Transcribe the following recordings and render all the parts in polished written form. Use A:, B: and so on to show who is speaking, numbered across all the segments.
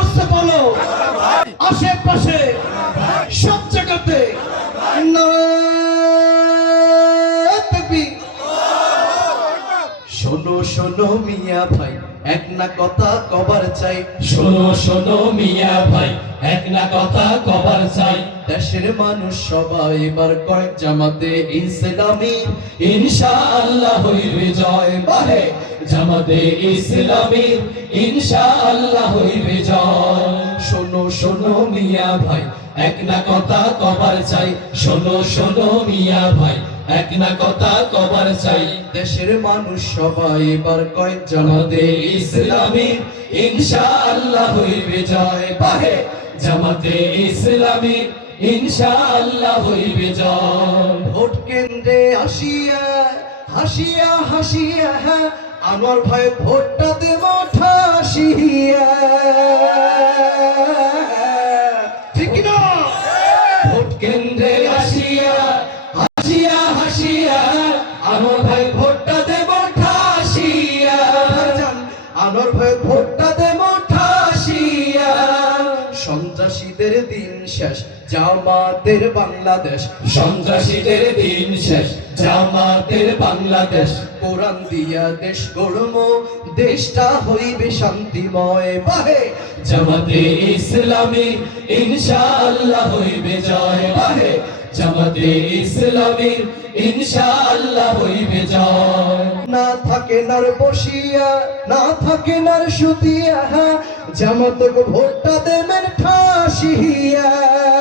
A: আসতে বলো আশেপাশে সব জায়গাতে নারায়ে তাকবীর। শোনো শোনো মিয়া ভাই এক না কথা কবার চাই,
B: শোনো শোনো মিয়া ভাই এক না কথা কবার চাই।
A: দেশের মানুষ সবাই এবার কয়েক জামাতে ইসলামী,
B: ইনশাআল্লাহ হইবে জয় বাহে জামাতে ইসলামী, ইনশাআল্লাহ হইবে জয়।
A: শোনো
B: শোনো মিয়া ভাই এক না কথা কবার চাই, শোনো শোনো মিয়া ভাই এক না কথা কবার চাই।
A: দেশের মানুষ সবাই এবার কয়েক
B: জামাতে
A: জামাতে
B: ইসলামী, ইনশাআল্লাহ হইবে জয় বাহে জামাতে ইসলামী, ইনশাআল্লাহ হইবে জয়।
A: ভোট কেন্দ্রে আসিয়া হাসিয়া হাসিয়া আমার ভাই ভোটটা দেব ঠাসিয়া, ঠিক না?
B: ভোট কেন্দ্রে আসিয়া হাসিয়া হাসিয়া আমার ভাই ভোটটা দেব ঠাসিয়া,
A: আমার ভাই ভোটটা দেব
B: ঠাসিয়া।
A: সন্ত্রাসীদের দিন শেষ জামাতের বাংলাদেশ,
B: সন্ত্রাসীদের দিন শেষ জামাতের বাংলাদেশ।
A: কোরআন দিয়া দেশ গড়ম দেশটা হইবে শান্তিময় বাহে
B: জামাতে ইসলামী, ইনশাআল্লাহ হইবে জয় বাহে জামাতে ইসলামী, ইনশাআল্লাহ হইবে জয়।
A: না থাকে নার বসিয়া না থাকে নার সুতিয়া জামাত ভোটটা দেবেন ঠাসিয়া,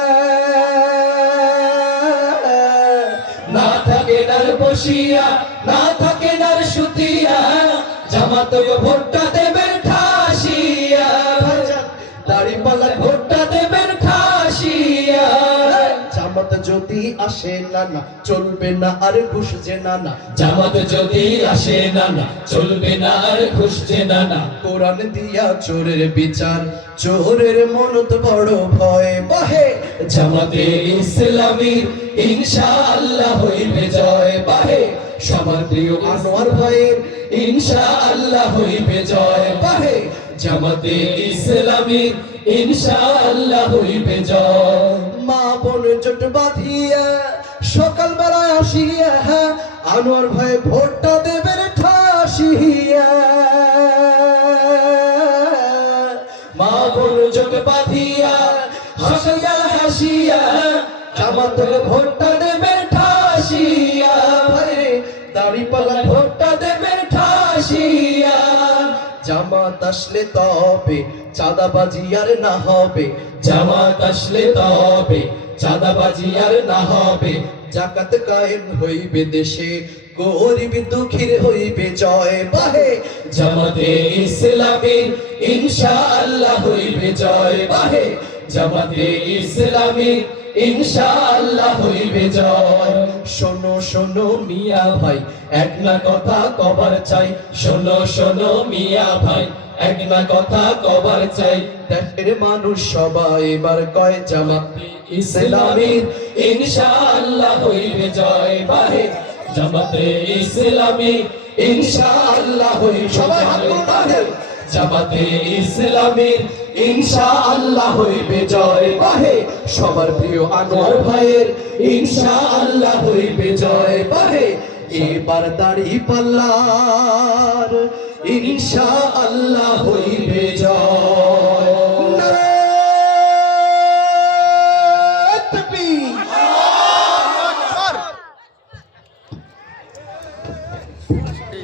B: না থাকে নার বসিয়া না থাকে নার সুতিয়া জামাত ভোটটা দেবেন ঠাসিয়া,
A: দাড়িপাল্লা
B: ভোটটা দেবেন ঠাসিয়া।
A: জামাত যদি আসে না না চলবে না আর ঘুষ যে না না,
B: জামাত যদি আসে না না চলবে না আর খুঁজছে না না।
A: কোরআন দিয়া চোরের বিচার চোরের মনত বড় ভয় বাহে
B: জামাতে ইসলামী, ইনশাআল্লাহ হইবে জয় বাহে সবার প্রিয়
A: আনোয়ার ভাইয়ের
B: ইনশাআল্লাহ হইবে জয় বাহে জামাতে ইসলামী, ইনশাআল্লাহ হইবে জয়।
A: মা বোন জোট বাঁধিয়া সকাল বেলায় আসিয়া আনোয়ার ভাই ভোটটা দেবেন ঠাসিয়া,
B: মা বোন যোগ বাঁধিয়া হাসিয়া হাসিয়া জামাত ভোটটা দেবে ঠাসিয়া,
A: দাড়িপাল্লা
B: ভোটটা দেবে ঠাসিয়া।
A: জামাত আসলে তবে চাঁদাবাজি আর না হবে,
B: জামাত আসলে তবে চাঁদাবাজি আর না হবে।
A: জাকাত কায়েম হইবে দেশে গরিব দুঃখীর হইবে জয় বাহে
B: জামাতে ইসলামী, ইনশাআল্লাহ হইবে জয় বাহে জামাতে ইসলামী, ইনশাআল্লাহ হইবে জয়।
A: শোনো শোনো
B: মিয়া ভাই এক না কথা কবার চাই, শোনো শোনো মিয়া ভাই এক না কথা কবার চাই।
A: দেশের মানুষ সবাই এবার কয় জামাত
B: ইসলামীর ইনশাআল্লাহ হইবে জয় বাহে জামাতে ইসলামী, ইনশাআল্লাহ হইবে
A: সবাই হাত
B: জয়
A: তুলুন
B: বাহে জামাতে ইসলামীর, ইনশাআল্লাহ হইবে জয় বাহে সবার প্রিয় আনোয়ার ভাইয়ের ইনশাআল্লাহ হইবে জয় বাহে।
A: এবার দাড়ি পাল্লার
B: ইনশাআল্লাহ হইবে জয়।
A: নারায়ে তাকবীর।